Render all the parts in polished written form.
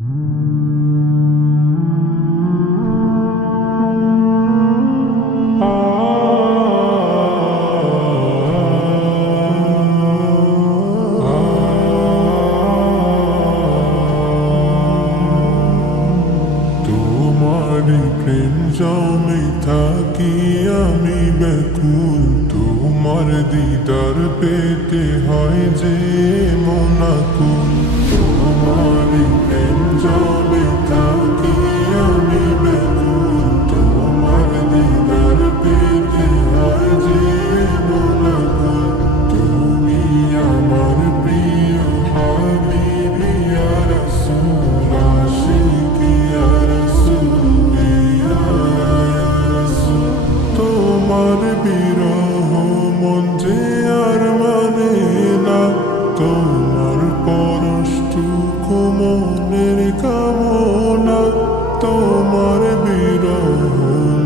তোমারি প্রেম জমে থাকি আমি ব্যাকুল, তোমার দিদার পেতে হয় যে মনাকুল। তোমারি প্রেম জমে থাকি আমি ব্যাকুল, তোমার দিদার পেতে হয় যে মনাকুল। তুমি আমার প্রিয় হাবিবি ইয়া রাসূল, আশিকি ইয়া রাসূল, ইয়া রাসূল। তোমার বিরহ মন যে আর মানে না, তোমার পরশটুকু মনের কামনা। তোমার বিরহ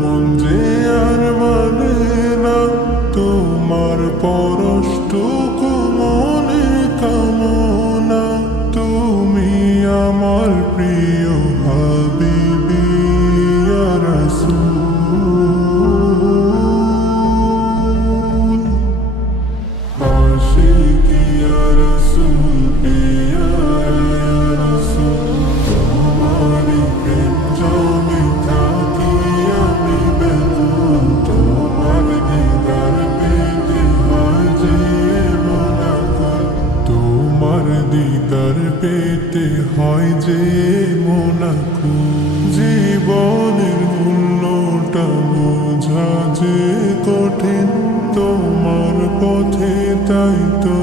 মন যে আর মানে না, তোমার পরশটুকু মনের কামনা। তুমি আমার প্রিয় হাবিবি ইয়া রাসূল, আশিকি ইয়া রাসূল, ইয়া রাসূল। তোমারি প্রেম জমে থাকি আমি ব্যাকুল, তোমার দিদার পেতে হয় যে মনাকুল। তোমার দিদার পেতে হয় যে মনাকুল। জীবনের মূল্যটা বোঝা যে কঠিন, তোমার পথে তাই তো